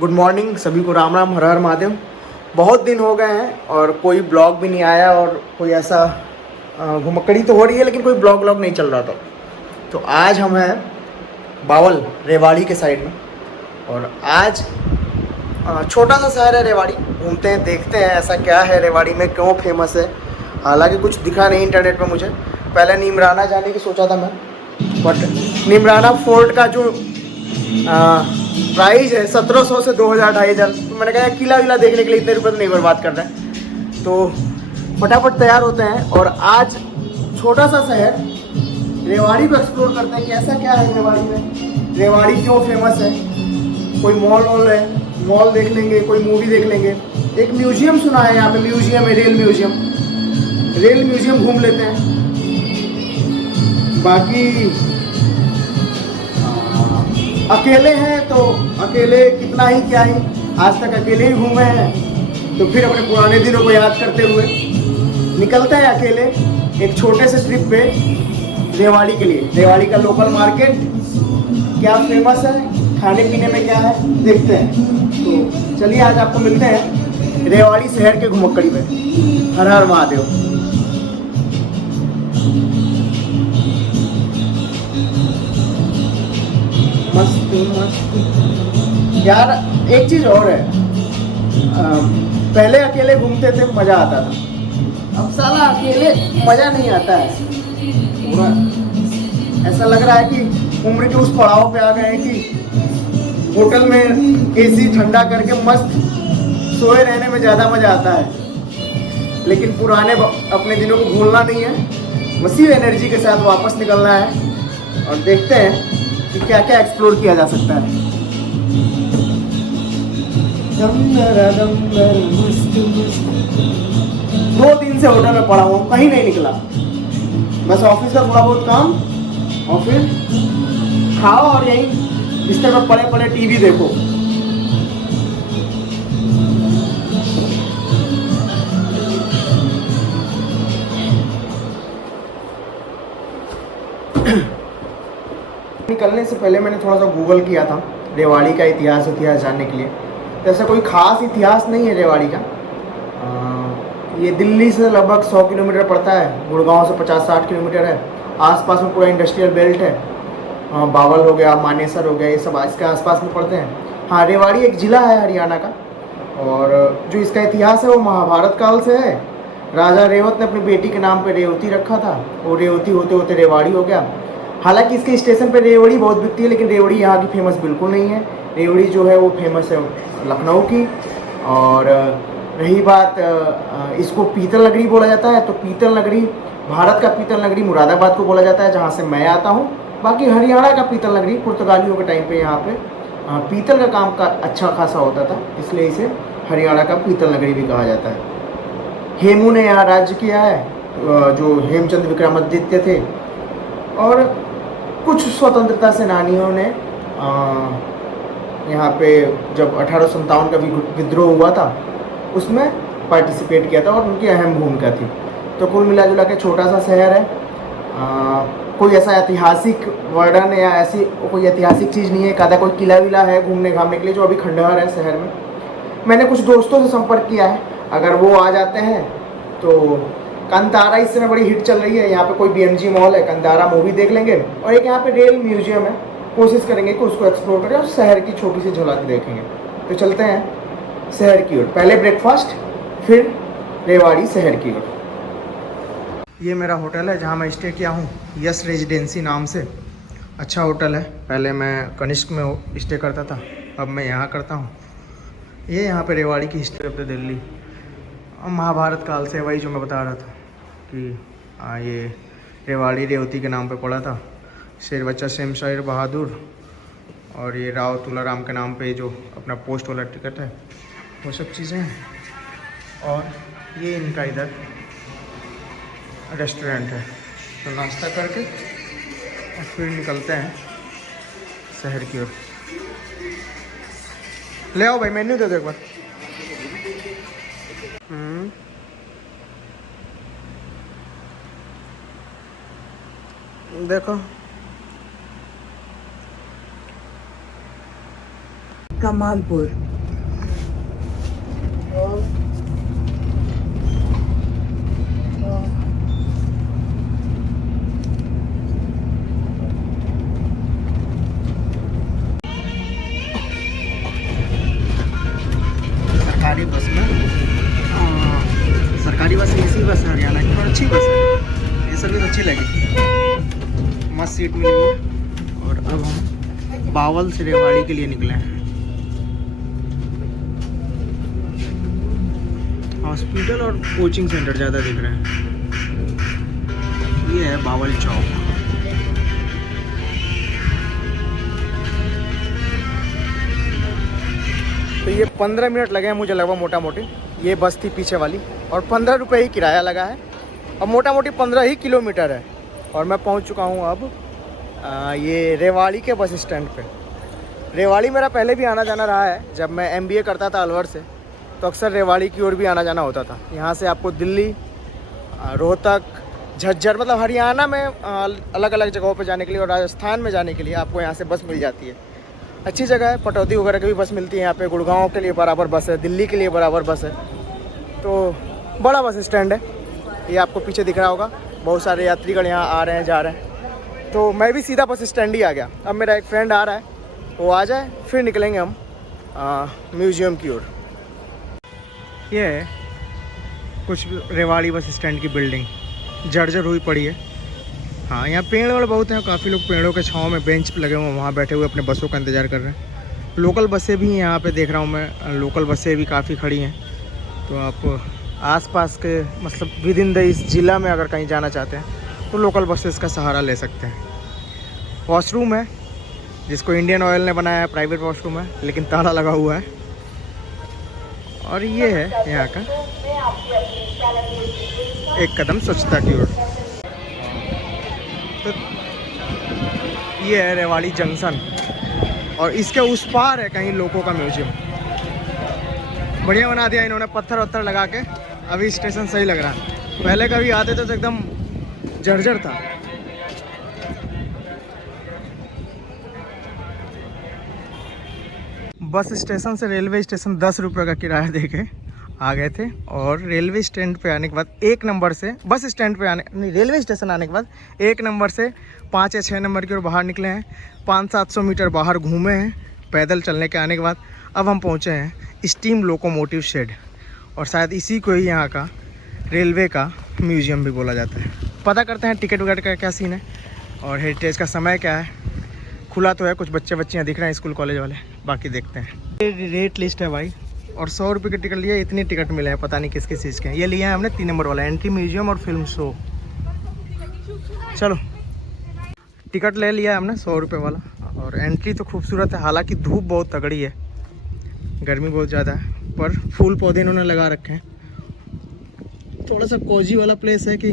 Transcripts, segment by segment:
Good morning सभी को, राम राम, हर हर महादेव। बहुत दिन हो गए हैं और कोई ब्लॉग भी नहीं आया और कोई ऐसा घुमक्कड़ी तो हो रही है लेकिन कोई ब्लॉग नहीं चल रहा था। तो आज हम हैं बावल रेवाड़ी के साइड में और आज छोटा सा शहर है रेवाड़ी। घूमते हैं, देखते हैं ऐसा क्या है रेवाड़ी में, क्यों फेमस है। हालांकि कुछ दिखा नहीं इंटरनेट पे मुझे। पहले नीमराना जाने की सोचा था मैं, बट नीमराना फोर्ट का जो प्राइस है 1700 से 2000 2500, तो मैंने कहा किला विला देखने के लिए इतने रुपये तो नहीं बर्बाद कर रहे हैं। तो फटाफट तैयार होते हैं और आज छोटा सा शहर रेवाड़ी को एक्सप्लोर करते हैं कि ऐसा क्या है रेवाड़ी में, रेवाड़ी क्यों फेमस है। कोई मॉल है, मॉल देख लेंगे, कोई मूवी देख लेंगे। एक म्यूजियम सुना है यहाँ पे, म्यूजियम है, रेल म्यूजियम घूम लेते हैं। बाकी अकेले हैं तो अकेले कितना ही क्या ही, आज तक अकेले ही घूमे हैं, तो फिर अपने पुराने दिनों को याद करते हुए निकलते हैं अकेले एक छोटे से ट्रिप पे रेवाड़ी के लिए। रेवाड़ी का लोकल मार्केट क्या फेमस है, खाने पीने में क्या है, देखते हैं। तो चलिए आज आपको मिलते हैं रेवाड़ी शहर के घुमक्कड़ी में। हर हर महादेव। मस्त मस्त यार। एक चीज़ और है, पहले अकेले घूमते थे मज़ा आता था, अब साला अकेले मज़ा नहीं आता है। पूरा ऐसा लग रहा है कि उम्र के उस पड़ाव पे आ गए हैं कि होटल में एसी ठंडा करके मस्त सोए रहने में ज़्यादा मज़ा आता है। लेकिन पुराने अपने दिनों को भूलना नहीं है, उसी एनर्जी के साथ वापस निकलना है और देखते हैं कि क्या क्या एक्सप्लोर किया जा सकता है। दो दिन से होटल में पड़ा हूँ, कहीं नहीं निकला, बस ऑफिस का थोड़ा बहुत काम और फिर खाओ और यहीं बिस्तर पर पड़े पड़े टीवी देखो। निकलने से पहले मैंने थोड़ा सा गूगल किया था रेवाड़ी का इतिहास जानने के लिए। तो ऐसा कोई ख़ास इतिहास नहीं है रेवाड़ी का। ये दिल्ली से लगभग 100 किलोमीटर पड़ता है, गुड़गांव से 50-60 किलोमीटर है। आसपास में पूरा इंडस्ट्रियल बेल्ट है। बावल हो गया, मानेसर हो गया, ये सब इसके आसपास में पड़ते हैं। हाँ, रेवाड़ी एक ज़िला है हरियाणा का और जो इसका इतिहास है वो महाभारत काल से है। राजा रेवत ने अपनी बेटी के नाम पर रेवती रखा था, वो रेवती होते होते रेवाड़ी हो गया। हालांकि इसके स्टेशन पे रेवड़ी बहुत बिकती है, लेकिन रेवड़ी यहाँ की फेमस बिल्कुल नहीं है। रेवड़ी जो है वो फेमस है लखनऊ की। और रही बात, इसको पीतल नगरी बोला जाता है, तो पीतल नगरी, भारत का पीतल नगरी मुरादाबाद को बोला जाता है, जहाँ से मैं आता हूँ। बाकी हरियाणा का पीतल नगरी पुर्तगालियों के टाइम पे यहाँ पे पीतल का काम का अच्छा खासा होता था, इसलिए इसे हरियाणा का पीतल नगरी भी कहा जाता है। हेमू ने यहाँ राज्य किया है, जो हेमचंद्र विक्रमादित्य थे। और कुछ स्वतंत्रता सेनानियों ने यहाँ पे जब 1857 का विद्रोह हुआ था उसमें पार्टिसिपेट किया था और उनकी अहम भूमिका थी। तो कुल मिला जुला के छोटा सा शहर है। कोई ऐसा ऐतिहासिक वर्णन या ऐसी कोई ऐतिहासिक चीज़ नहीं है। कदा कोई किला विला है घूमने घामने के लिए जो अभी खंडहर है शहर में। मैंने कुछ दोस्तों से संपर्क किया है, अगर वो आ जाते हैं तो कंतारा इस समय बड़ी हिट चल रही है, यहाँ पे कोई BMG मॉल है, कंतारा मूवी देख लेंगे। और एक यहाँ पे रेल म्यूजियम है, कोशिश करेंगे कि उसको एक्सप्लोर करें और शहर की छोटी सी झलक देखेंगे। तो चलते हैं शहर की ओर, पहले ब्रेकफास्ट फिर रेवाड़ी शहर की ओर। ये मेरा होटल है जहाँ मैं स्टे किया हूँ, यस रेजिडेंसी नाम से। अच्छा होटल है। पहले मैं कनिष्क में स्टे करता था, अब मैं यहाँ करता हूँ। ये यहाँ पे रेवाड़ी की history of the Delhi, Mahabharata काल से, वही जो मैं बता रहा था कि ये रेवाड़ी रेवती के नाम पे पड़ा था। शेर बच्चा शमशेर बहादुर और ये राव तुलाराम के नाम पे जो अपना पोस्ट वाला टिकट है, वो सब चीज़ें हैं। और ये इनका इधर रेस्टोरेंट है। तो नाश्ता करके और फिर निकलते हैं शहर की ओर। ले आओ भाई, मेन्यू दे दो एक बार। देखो कमालपुर। सरकारी बस में सरकारी बस एसी बस है हरियाणा की और अच्छी बस है, ये सर्विस अच्छी लगी, मस्त सीट मिली है। और अब हम बावल से रेवाड़ी के लिए निकले हैं। हॉस्पिटल और कोचिंग सेंटर ज़्यादा दिख रहे हैं। ये है बावल चौक। तो ये 15 मिनट लगे हैं मुझे लगभग मोटा मोटी। ये बस थी पीछे वाली और 15 रुपये ही किराया लगा है और मोटा मोटी 15 ही किलोमीटर है। और मैं पहुंच चुका हूं अब ये रेवाड़ी के बस स्टैंड पे। रेवाड़ी मेरा पहले भी आना जाना रहा है, जब मैं MBA करता था अलवर से तो अक्सर रेवाड़ी की ओर भी आना जाना होता था। यहाँ से आपको दिल्ली, रोहतक, झज्जर मतलब हरियाणा में अलग अलग जगहों पे जाने के लिए और राजस्थान में जाने के लिए आपको यहाँ से बस मिल जाती है। अच्छी जगह है, पटौदी वगैरह की भी बस मिलती है यहाँ पे। गुड़गांव के लिए बराबर बस है, दिल्ली के लिए बराबर बस है। तो बड़ा बस स्टैंड है, ये आपको पीछे दिख रहा होगा। बहुत सारे यात्रीगण यहाँ आ रहे हैं जा रहे हैं। तो मैं भी सीधा बस स्टैंड ही आ गया। अब मेरा एक फ्रेंड आ रहा है, वो आ जाए फिर निकलेंगे हम म्यूज़ियम की ओर। ये है कुछ रेवाड़ी बस स्टैंड की बिल्डिंग, जर्जर हुई पड़ी है। हाँ, यहाँ पेड़ वेड़ बहुत हैं, काफ़ी लोग पेड़ों के छाँव में बेंच पे लगे हुए हैं, वहाँ बैठे हुए अपने बसों का इंतज़ार कर रहे हैं। लोकल बसें भी यहाँ पे देख रहा हूँ मैं, लोकल बसें भी काफ़ी खड़ी हैं। तो आप आसपास के मतलब विद इन द इस ज़िला में अगर कहीं जाना चाहते हैं तो लोकल बसेस का सहारा ले सकते हैं। वॉशरूम है जिसको इंडियन ऑयल ने बनाया है, प्राइवेट वॉशरूम है लेकिन ताला लगा हुआ है। और ये है यहाँ का एक कदम स्वच्छता की ओर। तो ये है रेवाड़ी जंक्शन और इसके उस पार है कहीं लोगों का म्यूजियम। बढ़िया बना दिया इन्होंने, पत्थर वत्थर लगा के। अभी स्टेशन सही लग रहा है, पहले कभी आते थे तो एकदम जर्जर था। बस स्टेशन से रेलवे स्टेशन 10 रुपये का किराया देके आ गए थे। और रेलवे स्टैंड पे आने के बाद 1 नंबर से बस स्टैंड पे आने नहीं रेलवे स्टेशन आने के बाद 1 नंबर से 5 या 6 नंबर की ओर बाहर निकले हैं। 500-700 मीटर बाहर घूमे हैं पैदल चलने के आने के बाद। अब हम पहुंचे हैं स्टीम लोकोमोटिव शेड और शायद इसी को ही यहाँ का रेलवे का म्यूज़ियम भी बोला जाता है। पता करते हैं टिकट वगैरह का क्या सीन है और हेरिटेज का समय क्या है। खुला तो है, कुछ बच्चे बच्चियाँ दिख रहे हैं स्कूल कॉलेज वाले, बाकी देखते हैं। ये रेट लिस्ट है भाई, और 100 रुपये के टिकट लिए इतने टिकट मिले हैं, पता नहीं किस किस चीज़ के हैं। ये लिए हैं हमने 3 नंबर वाला, एंट्री म्यूजियम और फिल्म शो। चलो टिकट ले लिया है हमने 100 रुपये वाला। और एंट्री तो खूबसूरत है, हालांकि धूप बहुत तगड़ी है, गर्मी बहुत ज़्यादा है, पर फूल पौधे इन्होंने लगा रखे हैं। थोड़ा सा कोजी वाला प्लेस है कि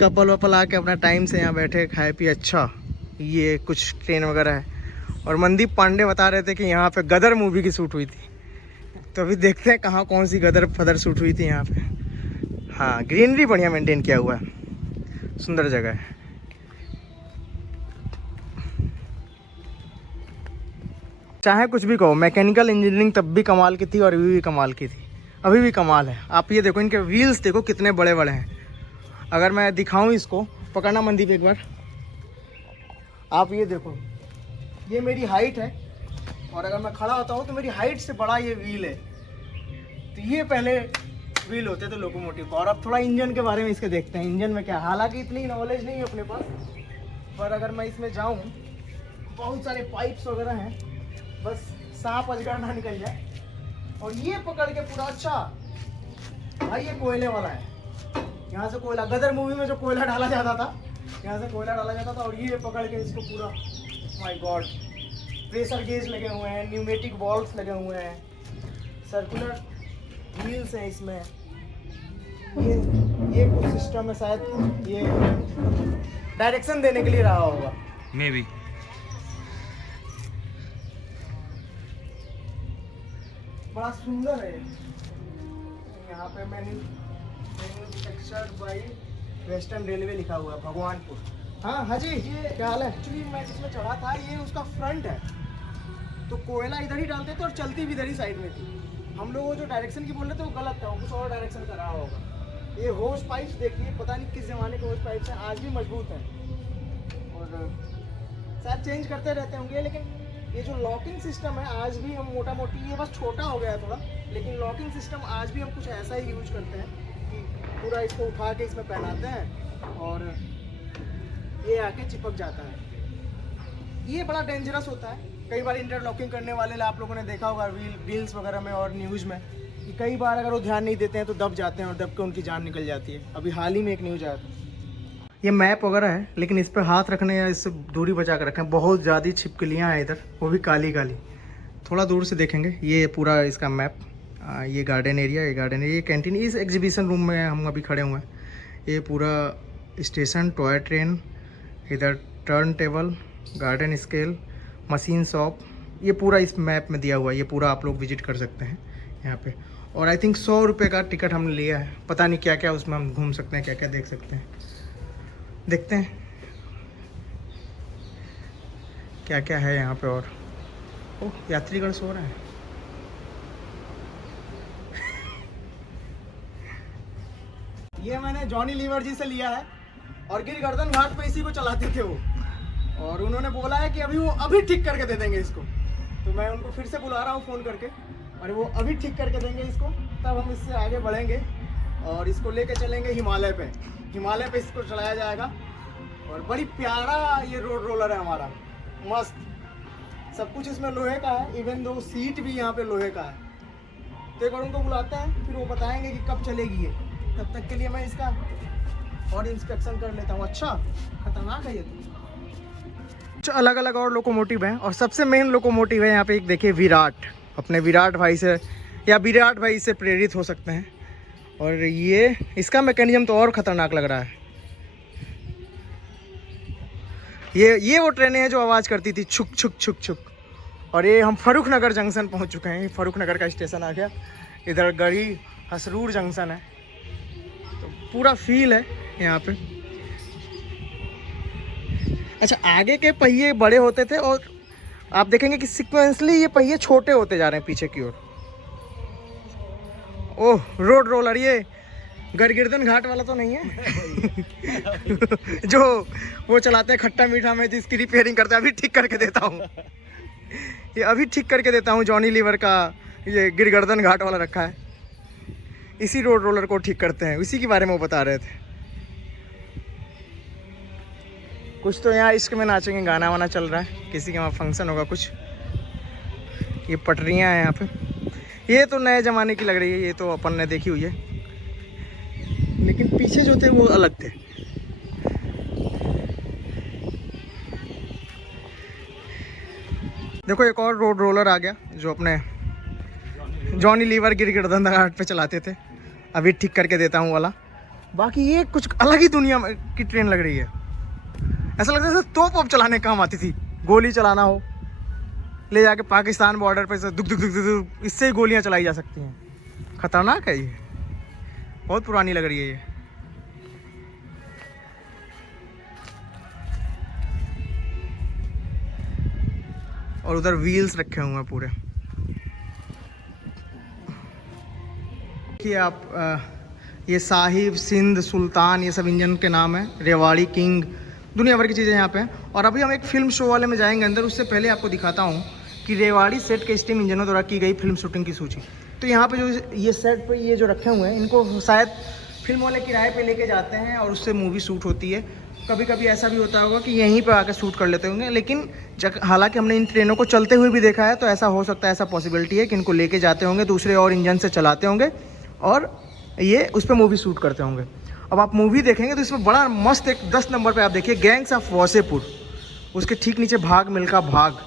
कपल वपल आके अपना टाइम से यहाँ बैठे खाए पिए। अच्छा, ये कुछ ट्रेन वगैरह है। और मनदीप पांडे बता रहे थे कि यहाँ पे गदर मूवी की शूट हुई थी, तो अभी देखते हैं कहाँ कौन सी गदर फदर शूट हुई थी यहाँ पे। हाँ, ग्रीनरी बढ़िया मेंटेन किया हुआ है, सुंदर जगह है। चाहे कुछ भी कहो, मैकेनिकल इंजीनियरिंग तब भी कमाल की थी और अभी भी कमाल की थी, अभी भी कमाल है। आप ये देखो, इनके व्हील्स देखो कितने बड़े बड़े हैं। अगर मैं दिखाऊं इसको, पकड़ना मनदीप एक बार, आप ये देखो, ये मेरी हाइट है और अगर मैं खड़ा होता हूँ तो मेरी हाइट से बड़ा ये व्हील है। तो ये पहले व्हील होते थे लोकोमोटिव का। और अब थोड़ा इंजन के बारे में इसके देखते हैं, इंजन में क्या। हालांकि इतनी नॉलेज नहीं है अपने पास, पर अगर मैं इसमें जाऊँ, बहुत सारे पाइप्स वगैरह हैं, बस सांप अजगर ना निकल जाए। और ये पकड़ के पूरा, अच्छा भाई ये कोयले वाला है, यहाँ से कोयला, गदर मूवी में जो कोयला डाला जाता था, यहाँ से कोयला डाला जाता था। और ये पकड़ के इसको पूरा, माय गॉड, प्रेशर गेज लगे हुए हैं, न्यूमेटिक वॉल्व्स लगे हुए हैं, सर्कुलर व्हील्स हैं इसमें। ये कुछ सिस्टम है, शायद ये डायरेक्शन देने के लिए रहा होगा, मे बी। बड़ा सुंदर है। यहाँ पे मैन्युफैक्चर्ड बाय वेस्टर्न रेलवे लिखा हुआ है, भगवानपुर। हाँ हाजी, ये क्या हाल है? एक्चुअली मैं जिसमें चढ़ा था, ये उसका फ्रंट है, तो कोयला इधर ही डालते थे और चलती भी इधर ही साइड में थी। हम लोग वो जो डायरेक्शन की बोल रहे थे वो गलत था, वो कुछ और डायरेक्शन का रहा होगा। ये होस पाइप्स देखिए, पता नहीं किस ज़माने के होस पाइप्स हैं, आज भी मजबूत हैं और शायद चेंज करते रहते होंगे। लेकिन ये जो लॉकिंग सिस्टम है आज भी हम मोटा मोटी, ये बस छोटा हो गया थोड़ा, लेकिन लॉकिंग सिस्टम आज भी हम कुछ ऐसा ही यूज करते हैं कि पूरा इसको उठा के इसमें पहनाते हैं और ये आके चिपक जाता है। ये बड़ा डेंजरस होता है। कई बार इंटरलॉकिंग करने वाले आप लोगों ने देखा होगा रील्स वगैरह में और न्यूज़ में कि कई बार अगर वो ध्यान नहीं देते हैं तो दब जाते हैं और दब के उनकी जान निकल जाती है। अभी हाल ही में एक न्यूज़ आया था। ये मैप वगैरह है, लेकिन इस पर हाथ रखने या इससे दूरी बचा कर रखें। बहुत ज़्यादा छिपकलियाँ हैं इधर, वो भी काली काली। थोड़ा दूर से देखेंगे ये पूरा इसका मैप। ये गार्डन एरिया, ये गार्डन एरिया, ये कैंटीन, इस एग्जीबिशन रूम में हम अभी खड़े हुए हैं। ये पूरा स्टेशन, टॉय ट्रेन, इधर turn table, garden scale, machine shop, ये पूरा इस मैप में दिया हुआ है। ये पूरा आप लोग विजिट कर सकते हैं यहाँ पे। और आई थिंक 100 रुपये का टिकट हमने लिया है। पता नहीं क्या क्या उसमें हम घूम सकते हैं, क्या क्या देख सकते हैं। देखते हैं क्या क्या है यहाँ पे। और ओह, यात्रीगण सो रहे हैं। ये मैंने जॉनी लीवर जी से लिया है और गिरगर्दन घाट पे इसी को चलाते थे वो, और उन्होंने बोला है कि अभी ठीक करके दे देंगे इसको। तो मैं उनको फिर से बुला रहा हूँ फ़ोन करके, और वो अभी ठीक करके देंगे इसको। तब हम इससे आगे बढ़ेंगे और इसको लेके चलेंगे हिमालय पे। हिमालय पे इसको चलाया जाएगा। और बड़ी प्यारा ये रोड रोलर है हमारा, मस्त। सब कुछ इसमें लोहे का है, इवन दो सीट भी यहाँ पे लोहे का है। तो एक बार उनको बुलाते हैं, फिर वो बताएंगे कि कब चलेगी ये। तब तक के लिए मैं इसका और इंस्पेक्शन कर लेता हूँ। अच्छा खतरनाक है ये तो। कुछ अलग अलग और लोकोमोटिव हैं, और सबसे मेन लोकोमोटिव है यहाँ पे एक देखिए विराट। अपने विराट भाई से या विराट भाई से प्रेरित हो सकते हैं। और ये इसका मैकेनिज्म तो और ख़तरनाक लग रहा है। ये वो ट्रेनें हैं जो आवाज़ करती थी छुक छुक छुक छुक। और ये हम फर्रुख नगर जंक्शन पहुँच चुके हैं। फर्रुख नगर का स्टेशन आ गया। इधर गढ़ी हसरूर जंक्शन है, तो पूरा फील है यहाँ पे। अच्छा, आगे के पहिए बड़े होते थे और आप देखेंगे कि सीक्वेंसली ये पहिए छोटे होते जा रहे हैं पीछे की ओर। ओह, रोड रोलर, ये गिरगिर्दन घाट वाला तो नहीं है? जो वो चलाते हैं खट्टा मीठा में, जिसकी रिपेयरिंग करते हैं। अभी ठीक करके देता हूँ, ये अभी ठीक करके देता हूँ। जॉनी लीवर का ये गिरगिर्दन घाट वाला रखा है, इसी रोड रोलर को ठीक करते हैं। इसी के बारे में वो बता रहे थे। कुछ तो यहाँ इश्क में नाचेंगे, गाना वाना चल रहा है, किसी के वहाँ फंक्शन होगा कुछ। ये पटरियाँ हैं यहाँ पे। ये तो नए ज़माने की लग रही है, ये तो अपन ने देखी हुई है, लेकिन पीछे जो थे वो अलग थे। देखो एक और रोड रोलर आ गया जो अपने जॉनी लीवर गिरगिर्दन घाट पे चलाते थे। अभी ठीक करके देता हूँ वाला। बाकी ये कुछ अलग ही दुनिया की ट्रेन लग रही है। ऐसा लगता है तोप वोप चलाने काम आती थी। गोली चलाना हो, ले जाके पाकिस्तान बॉर्डर पे से दुक दुक दुक दुक, इससे ही गोलियां चलाई जा सकती हैं। खतरनाक है ये, बहुत पुरानी लग रही है ये। और उधर व्हील्स रखे हुए हैं पूरे। देखिए आप, ये साहिब, सिंध, सुल्तान, ये सब इंजन के नाम है। रेवाड़ी, किंग, दुनिया भर की चीज़ें यहाँ पे हैं। और अभी हम एक फिल्म शो वाले में जाएंगे अंदर। उससे पहले आपको दिखाता हूँ कि रेवाड़ी सेट के स्टीम इंजनों द्वारा की गई फिल्म शूटिंग की सूची। तो यहाँ पे जो ये सेट पे ये जो रखे हुए हैं, इनको शायद फिल्म वाले किराए पे लेके जाते हैं और उससे मूवी शूट होती है। कभी कभी ऐसा भी होता होगा कि यहीं पे आकर शूट कर लेते होंगे। लेकिन हालांकि हमने इन ट्रेनों को चलते हुए भी देखा है, तो ऐसा हो सकता है, ऐसा पॉसिबिलिटी है कि इनको लेके जाते होंगे, दूसरे और इंजन से चलाते होंगे और ये उस पर मूवी शूट करते होंगे। अब आप मूवी देखेंगे तो इसमें बड़ा मस्त एक 10 नंबर पे आप देखिए, गैंग्स ऑफ वासेपुर। उसके ठीक नीचे भाग मिल्खा भाग।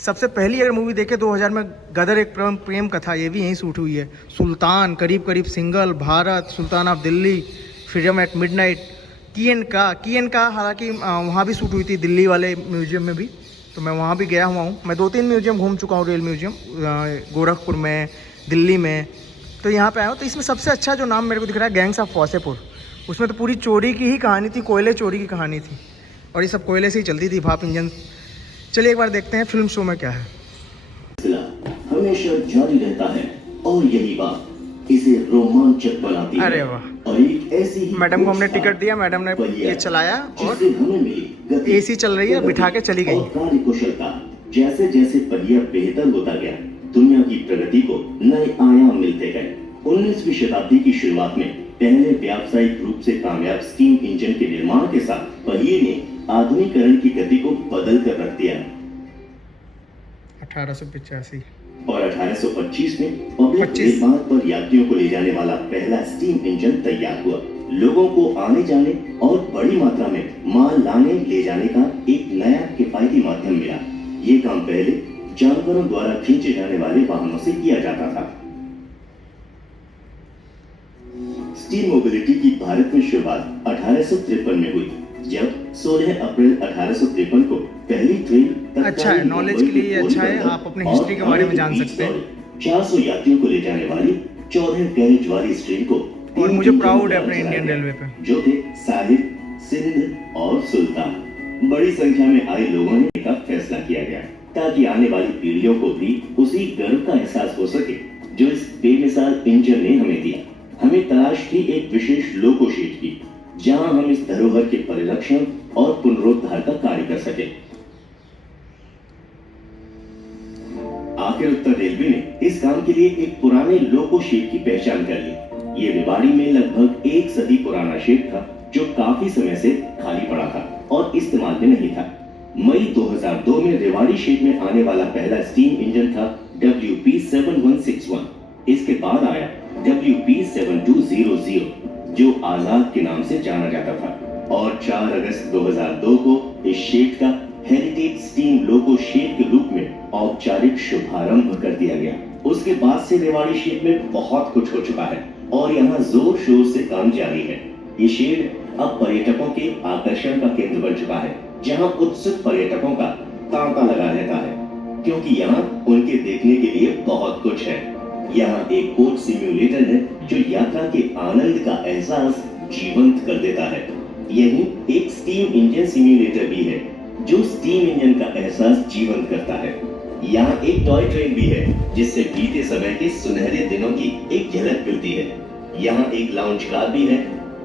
सबसे पहली अगर मूवी देखें 2000 में, गदर एक प्रेम कथा, ये भी यहीं शूट हुई है। सुल्तान, करीब सिंगल, Bharat, Sultan of Delhi, freedom at midnight, की एन का हालांकि वहाँ भी शूट हुई थी, दिल्ली वाले म्यूजियम में भी। तो मैं वहाँ भी गया हुआ हूँ। मैं 2-3 म्यूजियम घूम चुका हूँ, रेल म्यूजियम, गोरखपुर में, दिल्ली में। तो यहाँ पे आया हूँ। तो इसमें सबसे अच्छा जो नाम मेरे को दिख रहा है, गैंग्स ऑफ वासेपुर। उसमें तो पूरी चोरी की ही कहानी थी, कोयले चोरी की कहानी थी, और ये सब कोयले से ही चलती थी, भाप इंजन। चलिए एक बार देखते हैं फिल्म शो में क्या है। हमेशा जारी रहता है और यही बात इसे रोमांचक बनाती है। अरे वाह। और एक ऐसी ही मैडम को हमने टिकट दिया, मैडम ने ये चलाया और एसी चल रही है, बिठा के चली गई। कार्य कुशलता जैसे जैसे पहिया बेहतर होता गया, दुनिया की प्रगति को नए आयाम मिलते गए। 19वीं शताब्दी की शुरुआत में पहले व्यावसायिक रूप से कामयाब स्टीम इंजन के निर्माण के साथ पहिए ने आधुनिकीकरण की गति को बदल कर रख दिया। 1885 और 1825 में पब्लिक रेलमार्ग पर यात्रियों को ले जाने वाला पहला स्टीम इंजन तैयार हुआ। लोगों को आने जाने और बड़ी मात्रा में माल लाने ले जाने का एक नया किफायती माध्यम मिला। ये काम पहले जानवरों द्वारा खींचे जाने वाले वाहनों से किया जाता था। स्टीम मोबिलिटी की भारत में शुरुआत 1853 में हुई, जब 16 अप्रैल 1853 को पहली ट्रेन। अच्छा है, नॉलेज के लिए अच्छा है, आप अपने हिस्ट्री के बारे में जान सकते हैं। 400 यात्रियों को ले जाने वाली 14 गैरेज वाली इस ट्रेन को, और मुझे प्राउड है अपने इंडियन रेलवे पे, जो थे साहिब, सिंध और सुल्तान। बड़ी संख्या में आए लोगों ने का फैसला किया गया ताकि आने वाली पीढ़ियों को भी उसी गर्व का एहसास हो सके जो इस बेमिसाल इंजन ने हमें दिया। हमें तलाश थी एक विशेष लोको शीट की, जहां हम इस धरोहर के परिरक्षण और पुनरुद्धार का कार्य कर सके। आखिर उत्तर रेलवे ने इस काम के लिए एक पुराने लोको शेड की पहचान कर ली। ये रेवाड़ी में लगभग 1 सदी पुराना शेड था, जो काफी समय से खाली पड़ा था और इस्तेमाल में नहीं था। मई 2002 में रेवाड़ी शेड में आने वाला पहला स्टीम इंजन था WP7161। इसके बाद आया WP7200, जो आजाद के नाम से जाना जाता था, और 4 अगस्त 2002 को इस शेड का हेरिटेज स्टीम लोको शेड के रूप में औपचारिक शुभारंभ कर दिया गया। उसके बाद से रेवाड़ी शेड में बहुत कुछ हो चुका है और यहाँ जोर शोर से काम जारी है। ये शेड अब पर्यटकों के आकर्षण का केंद्र बन चुका है, जहाँ उत्सुक पर्यटकों का तांता लगा रहता है, क्योंकि यहाँ उनके देखने के लिए बहुत कुछ है। यहाँ एक कोच सिम्युलेटर है जो यात्रा के आनंद का एहसास जीवंत कर देता है। यहीं एक स्टीम इंजन सिम्युलेटर भी है जो स्टीम इंजन का एहसास जीवंत करता है। यहाँ एक टॉय ट्रेन भी है जिससे बीते समय के सुनहरे दिनों की एक झलक मिलती है। यहाँ एक लाउंज कार भी है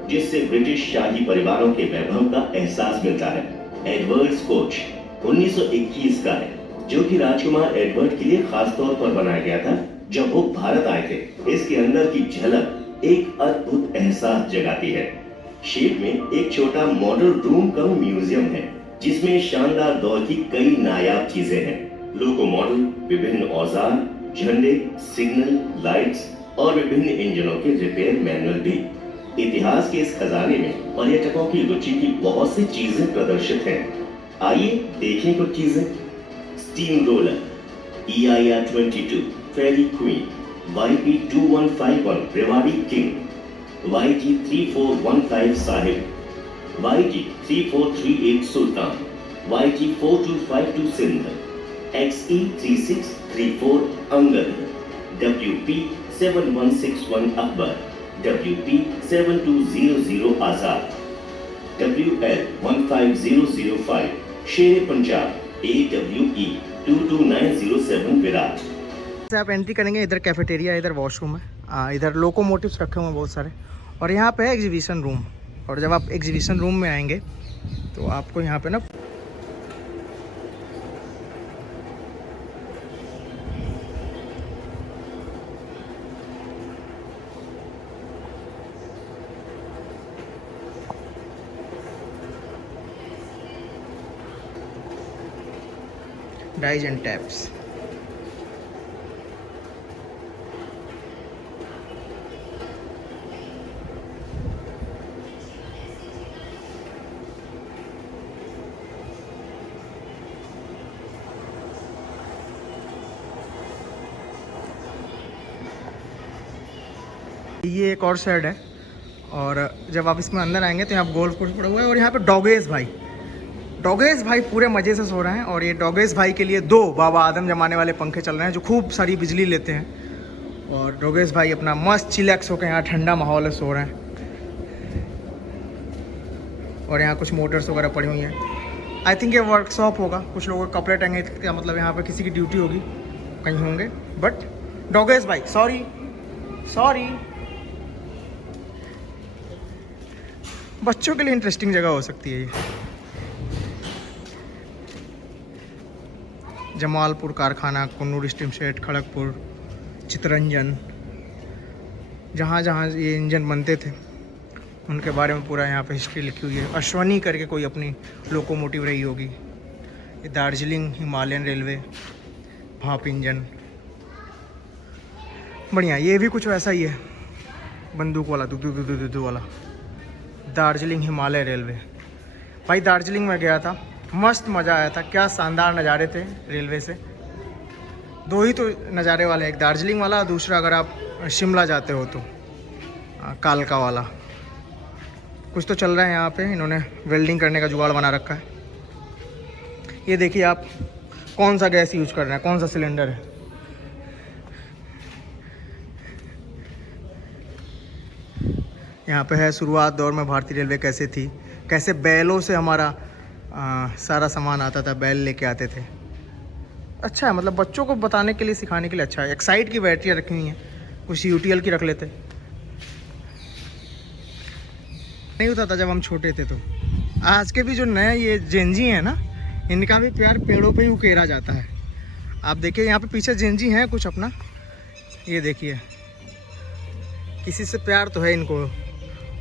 जिससे ब्रिटिश शाही परिवारों के वैभव का एहसास मिलता है। एडवर्ड्स कोच 1921 का है, जो कि राजकुमार एडवर्ड के लिए खास तौर पर बनाया गया था जब वो भारत आए थे। इसके अंदर की झलक एक अद्भुत एहसास जगाती है। शेड में एक छोटा मॉडल रूम कम म्यूजियम है, जिसमें शानदार दौर की कई नायाब चीजें हैं। लोको मॉडल, विभिन्न औजार, झंडे, सिग्नल, लाइट्स और विभिन्न इंजनों के रिपेयर मैनुअल भी। इतिहास के इस खजाने में पर्यटकों की रुचि की बहुत सी चीजें प्रदर्शित हैं। आइए देखें कुछ चीजें। Steam roller, EIR 22 Fairy Queen, YP2151 Rewari King, YG3415 Sahib, YG3438 Sultan, YG4252 Sindh, XE3634 Angad, WP7161 Akbar, WP7200 Azad, WL15005 Sher Punjab, AWE 22907 Virat. से आप एंट्री करेंगे, इधर कैफेटेरिया है, इधर वॉशरूम है, इधर लोकोमोटिव्स रखे हुए हैं बहुत सारे, और यहाँ पे है एग्जीबिशन रूम। और जब आप एग्जीबिशन रूम में आएंगे तो आपको यहाँ पे ना डाइज एंड टैप्स। ये एक और शेड है, और जब आप इसमें अंदर आएंगे तो यहाँ पे गोल्फ कोर्स पड़ा हुआ है, और यहाँ पे डॉगेज भाई पूरे मज़े से सो रहे हैं। और ये डॉगेज भाई के लिए 2 बाबा आदम जमाने वाले पंखे चल रहे हैं जो खूब सारी बिजली लेते हैं, और डॉगेज भाई अपना मस्त चिलैक्स होकर यहाँ ठंडा माहौल है सो रहे हैं। और यहाँ कुछ मोटर्स वगैरह पड़ी हुई हैं। आई थिंक ये वर्कशॉप होगा, कुछ लोगों के कपड़े टंगे, क्या मतलब यहाँ पर किसी की ड्यूटी होगी, कहीं होंगे। बट डॉगेज भाई सॉरी सॉरी। बच्चों के लिए इंटरेस्टिंग जगह हो सकती है ये। जमालपुर कारखाना, कुन्नूर स्टीम सेट, खड़गपुर, चितरंजन, जहाँ जहाँ ये इंजन बनते थे उनके बारे में पूरा यहाँ पे हिस्ट्री लिखी हुई है। अश्वनी करके कोई अपनी लोकोमोटिव रही होगी। ये दार्जिलिंग हिमालयन रेलवे, भाप इंजन, बढ़िया। ये भी कुछ वैसा ही है, बंदूक वाला, दुदू वाला। दार्जिलिंग हिमालय रेलवे। भाई दार्जिलिंग में गया था, मस्त मज़ा आया था। क्या शानदार नज़ारे थे रेलवे से। दो ही तो नज़ारे वाले, एक दार्जिलिंग वाला, दूसरा अगर आप शिमला जाते हो तो कालका वाला। कुछ तो चल रहा है यहाँ पे, इन्होंने वेल्डिंग करने का जुगाड़ बना रखा है। ये देखिए आप कौन सा गैस यूज कर रहे हैं, कौन सा सिलेंडर है। यहाँ पे है शुरुआत दौर में भारतीय रेलवे कैसे थी, कैसे बैलों से हमारा सारा सामान आता था, बैल लेके आते थे। अच्छा है, मतलब बच्चों को बताने के लिए, सिखाने के लिए अच्छा है। एक्साइड की बैटरियाँ रखी हुई हैं, कुछ यूटीएल की रख लेते। नहीं होता था जब हम छोटे थे। तो आज के भी जो नए ये जेंजी हैं ना, इनका भी प्यार पेड़ों पे ही उकेरा जाता है। आप देखिए यहाँ पे पीछे जेंजी हैं कुछ अपना, ये देखिए, किसी से प्यार तो है इनको।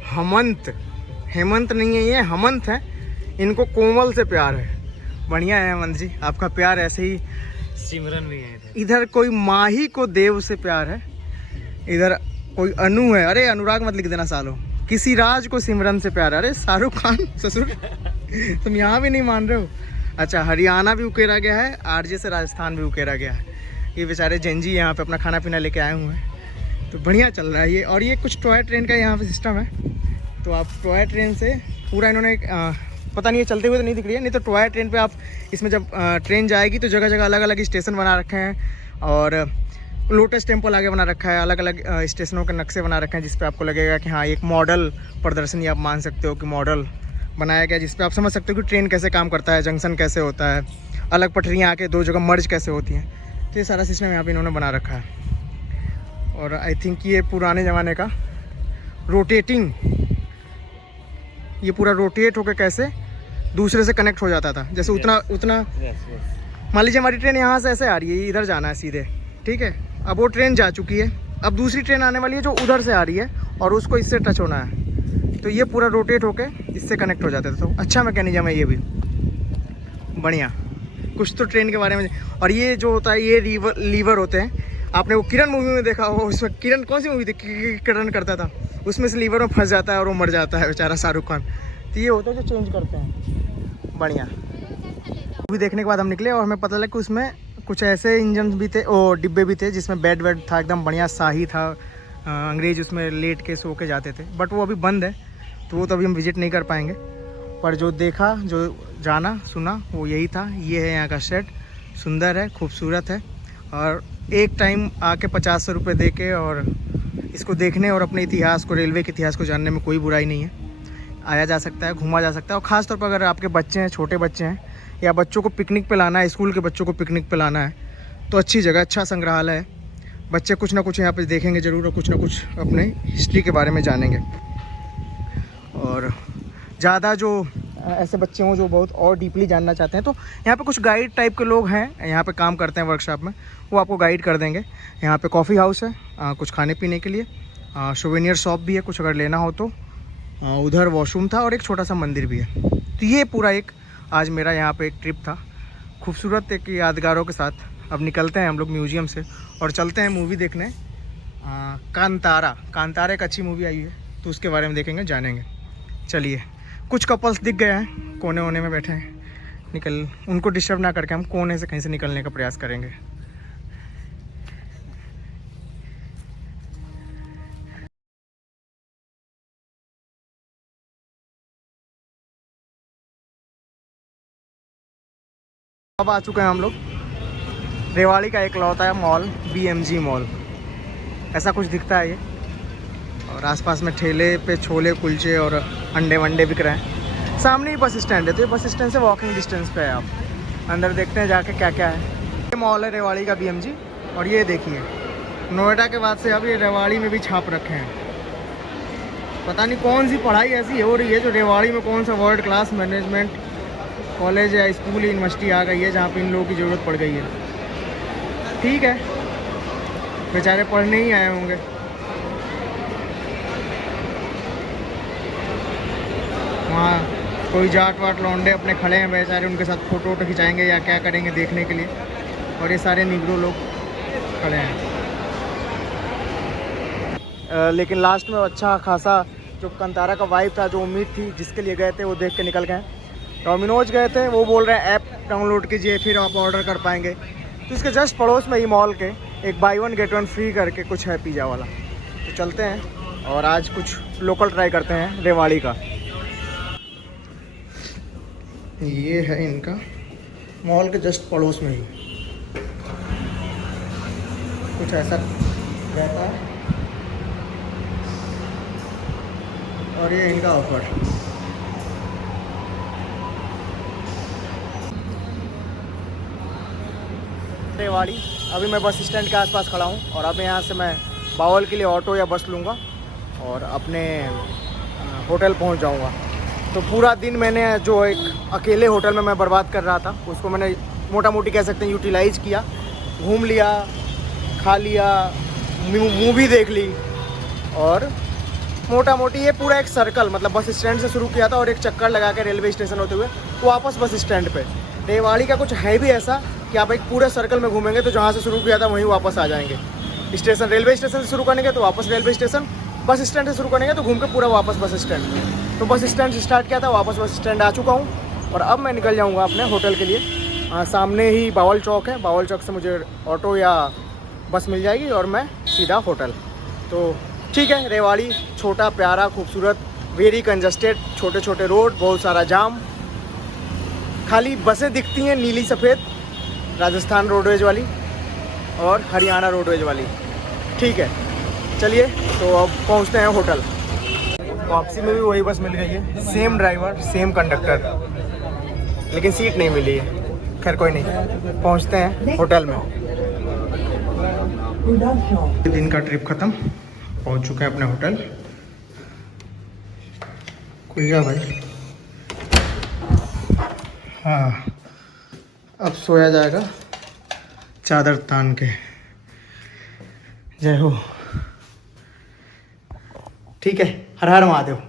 हेमंत, हेमंत नहीं है ये, हमंत है। इनको कोमल से प्यार है। बढ़िया है हेमंत जी, आपका प्यार ऐसे ही। सिमरन भी है इधर कोई माही को देव से प्यार है, इधर कोई अनु है। अरे अनुराग मत लिख देना सालो। किसी राज को सिमरन से प्यार है। अरे शाहरुख खान ससुर तुम यहाँ भी नहीं मान रहे हो। अच्छा, हरियाणा भी उकेरा गया है, आरजे से राजस्थान भी उकेरा गया है। ये बेचारे जेंजी यहाँ पे अपना खाना पीना लेके आए हुए हैं, तो बढ़िया चल रहा है ये। और ये कुछ टॉय ट्रेन का यहाँ पे सिस्टम है, तो आप टॉय ट्रेन से पूरा इन्होंने पता नहीं, ये चलते हुए तो नहीं दिख रही है, नहीं तो टॉय ट्रेन पे आप इसमें जब ट्रेन जाएगी तो जगह जगह अलग अलग स्टेशन बना रखे हैं। और लोटस टेम्पल आगे बना रखा है, अलग अलग स्टेशनों के नक्शे बना रखे हैं, जिस पे आपको लगेगा कि हाँ एक मॉडल प्रदर्शनी आप मान सकते हो कि मॉडल बनाया गया, जिस पे आप समझ सकते हो कि ट्रेन कैसे काम करता है, जंक्शन कैसे होता है, अलग पटरियाँ आके दो जगह मर्ज कैसे होती हैं। तो ये सारा सिस्टम यहाँ पे इन्होंने बना रखा है। और आई थिंक ये पुराने ज़माने का रोटेटिंग, ये पूरा रोटेट होकर कैसे दूसरे से कनेक्ट हो जाता था। जैसे उतना मान लीजिए हमारी ट्रेन यहाँ से ऐसे आ रही है, इधर जाना है सीधे, ठीक है। अब वो ट्रेन जा चुकी है, अब दूसरी ट्रेन आने वाली है जो उधर से आ रही है और उसको इससे टच होना है, तो ये पूरा रोटेट होके इससे कनेक्ट हो जाता था। तो अच्छा मैकेनिज्म है ये भी, बढ़िया। कुछ तो ट्रेन के बारे में। और ये जो होता है ये लीवर होते हैं। आपने वो किरण मूवी में देखा हो, उसमें किरण कौन सी मूवी थी, किरण करता था, उसमें से लीवर में फंस जाता है और वो मर जाता है बेचारा शाहरुख खान। तो ये होता है जो चेंज करते हैं। बढ़िया। मूवी देखने के बाद हम निकले और हमें पता लगा कि उसमें कुछ ऐसे इंजन भी थे, ओ डिब्बे भी थे, जिसमें बेड वेड था, एकदम बढ़िया शाही था। अंग्रेज उसमें लेट के सो के जाते थे, बट वो अभी बंद है, तो वो तो अभी हम विज़िट नहीं कर पाएंगे। पर जो देखा, जो जाना सुना, वो यही था। ये है यहाँ का शेड, सुंदर है, खूबसूरत है। और एक टाइम आके 50 रुपये दे के और इसको देखने और अपने इतिहास को, रेलवे के इतिहास को जानने में कोई बुराई नहीं है। आया जा सकता है, घूमा जा सकता है। और ख़ास तौर पर अगर आपके बच्चे हैं, छोटे बच्चे हैं, या बच्चों को पिकनिक पे लाना है, स्कूल के बच्चों को पिकनिक पे लाना है, तो अच्छी जगह, अच्छा संग्रहालय है। बच्चे कुछ ना कुछ यहाँ पे देखेंगे ज़रूर और कुछ ना कुछ अपने हिस्ट्री के बारे में जानेंगे। और ज़्यादा जो ऐसे बच्चे हों जो बहुत और डीपली जानना चाहते हैं, तो यहाँ पे कुछ गाइड टाइप के लोग हैं, यहाँ पे काम करते हैं वर्कशॉप में, वो आपको गाइड कर देंगे। यहाँ पे कॉफ़ी हाउस है, कुछ खाने पीने के लिए, सोवेनियर शॉप भी है, कुछ अगर लेना हो तो। उधर वॉशरूम था और एक छोटा सा मंदिर भी है। तो ये पूरा एक आज मेरा यहाँ पे एक ट्रिप था, खूबसूरत एक यादगारों के साथ। अब निकलते हैं हम लोग म्यूज़ियम से और चलते हैं मूवी देखने। कांतारा एक अच्छी मूवी आई है, तो उसके बारे में देखेंगे, जानेंगे। चलिए, कुछ कपल्स दिख गए हैं, कोने वोने में बैठे हैं, उनको डिस्टर्ब ना करके हम कोने से कहीं से निकलने का प्रयास करेंगे। अब आ चुके हैं हम लोग रेवाड़ी का एक लौता है मॉल, BMG मॉल, ऐसा कुछ दिखता है ये। और आसपास में ठेले पे छोले कुलचे और अंडे वंडे बिक रहे हैं। सामने ही बस स्टैंड है, तो ये बस स्टैंड से वॉकिंग डिस्टेंस पे है। आप अंदर देखते हैं जाके क्या क्या है। ये मॉल है रेवाड़ी का BMG। और ये देखिए नोएडा के बाद से अब ये रेवाड़ी में भी छाप रखे हैं। पता नहीं कौन सी पढ़ाई ऐसी हो रही है जो रेवाड़ी में कौन सा वर्ल्ड क्लास मैनेजमेंट कॉलेज या स्कूल यूनिवर्सिटी आ गई है जहाँ पे इन लोगों की ज़रूरत पड़ गई है। ठीक है, बेचारे पढ़ने ही आए होंगे। वहाँ कोई जाट वाट लौंडे अपने खड़े हैं बेचारे, उनके साथ फ़ोटो वोटो खिंचाएंगे या क्या करेंगे देखने के लिए, और ये सारे निग्रो लोग खड़े हैं। लेकिन लास्ट में अच्छा खासा जो कंतारा का वाइब था, जो उम्मीद थी, जिसके लिए गए थे, वो देख के निकल गए। डोमिनोज गए थे, वो बोल रहे हैं ऐप डाउनलोड कीजिए फिर आप ऑर्डर कर पाएंगे। तो इसके जस्ट पड़ोस में ही मॉल के एक बाई 1 गेट 1 फ्री करके कुछ है पिज़्ज़ा वाला। तो चलते हैं और आज कुछ लोकल ट्राई करते हैं रेवाड़ी का। ये है इनका मॉल के जस्ट पड़ोस में ही कुछ ऐसा रहता है, और ये इनका ऑफर। रेवाड़ी, अभी मैं बस स्टैंड के आसपास खड़ा हूँ और अब यहाँ से मैं बावल के लिए ऑटो या बस लूँगा और अपने होटल पहुँच जाऊँगा। तो पूरा दिन मैंने जो एक अकेले होटल में मैं बर्बाद कर रहा था, उसको मैंने मोटा मोटी कह सकते हैं यूटिलाइज़ किया। घूम लिया, खा लिया, मूवी देख ली, और मोटा मोटी ये पूरा एक सर्कल, मतलब बस स्टैंड से शुरू किया था और एक चक्कर लगा के रेलवे स्टेशन होते हुए वापस बस स्टैंड पे। रेवाड़ी का कुछ है भी ऐसा कि आप एक पूरे सर्कल में घूमेंगे तो जहाँ से शुरू किया था वहीं वापस आ जाएंगे। स्टेशन, रेलवे स्टेशन से शुरू करेंगे तो वापस रेलवे स्टेशन, बस स्टैंड से शुरू करेंगे तो घूम के पूरा वापस बस स्टैंड। तो बस स्टैंड से स्टार्ट किया था, वापस बस स्टैंड आ चुका हूँ और अब मैं निकल जाऊँगा अपने होटल के लिए। सामने ही बावल चौक है, बावल चौक से मुझे ऑटो या बस मिल जाएगी और मैं सीधा होटल। तो ठीक है, रेवाड़ी छोटा, प्यारा, खूबसूरत, वेरी कंजस्टेड, छोटे छोटे रोड, बहुत सारा जाम, खाली बसें दिखती हैं नीली सफ़ेद, राजस्थान रोडवेज वाली और हरियाणा रोडवेज वाली। ठीक है, चलिए तो अब पहुंचते हैं होटल। वापसी में भी वही बस मिल गई है, सेम ड्राइवर, सेम कंडक्टर, लेकिन सीट नहीं मिली है। खैर कोई नहीं, पहुंचते हैं होटल में। दिन का ट्रिप ख़त्म, पहुंच चुके हैं अपने होटल। खुल गया भाई। हाँ, अब सोया जाएगा चादर तान के। जय हो। ठीक है, हर हर महादेव।